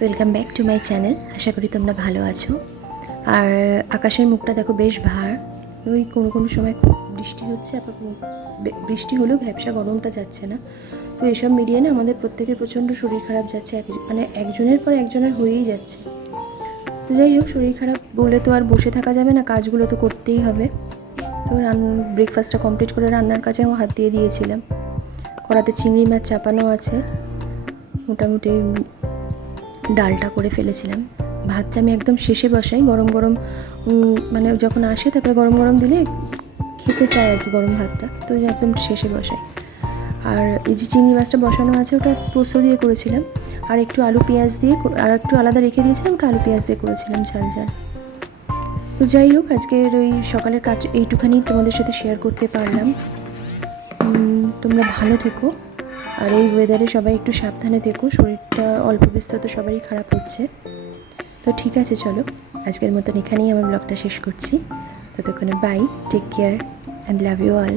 Welcome back to my channel. আশা করি তোমরা ভালো আছো। আর আকাশের মুখটা দেখো বেশ ভার। ওই কোনো কোনো সময় খুব বৃষ্টি হচ্ছে, আবার বৃষ্টি হলেও ভ্যাপসা গরমটা যাচ্ছে না। তো এসব মিলিয়ে না আমাদের প্রত্যেকের প্রচণ্ড শরীর খারাপ যাচ্ছে, মানে একজনের পর একজনের হয়েই যাচ্ছে। তো যাই হোক, শরীর খারাপ বলে তো আর বসে থাকা যাবে না, কাজগুলো তো করতেই হবে। তো ব্রেকফাস্টটা কমপ্লিট করে রান্নার কাছেও হাত দিয়ে দিয়েছিলাম। কড়াতে চিংড়ি মাছ চাপানো আছে, মোটামুটি ডালটা করে ফেলেছিলাম। ভাতটা আমি একদম শেষে বসাই, গরম গরম মানে যখন আসে তারপরে গরম গরম দিলে খেতে চায় আর কি গরম ভাতটা, তো একদম শেষে বসাই। আর এই যে চিংড়ি মাছটা বসানো আছে ওটা পোস্ত দিয়ে করেছিলাম, আর একটু আলু পেঁয়াজ দিয়ে আর একটু আলাদা রেখে দিয়েছিলাম, ওটা আলু পেঁয়াজ দিয়ে করেছিলাম ঝাল ঝাল। তো যাই হোক, আজকের ওই সকালের কাজ এইটুখানি তোমাদের সাথে শেয়ার করতে পারলাম। তোমরা ভালো থেকো, আর এই ওয়েদারে সবাই একটু সাবধানে থেকো, শরীরটা অল্প বিস্তর তো সবারই খারাপ হচ্ছে। তো ঠিক আছে, চলো আজকের মতন এখানেই আমার ব্লগটা শেষ করছি। ততক্ষণে bye, take care and love you all.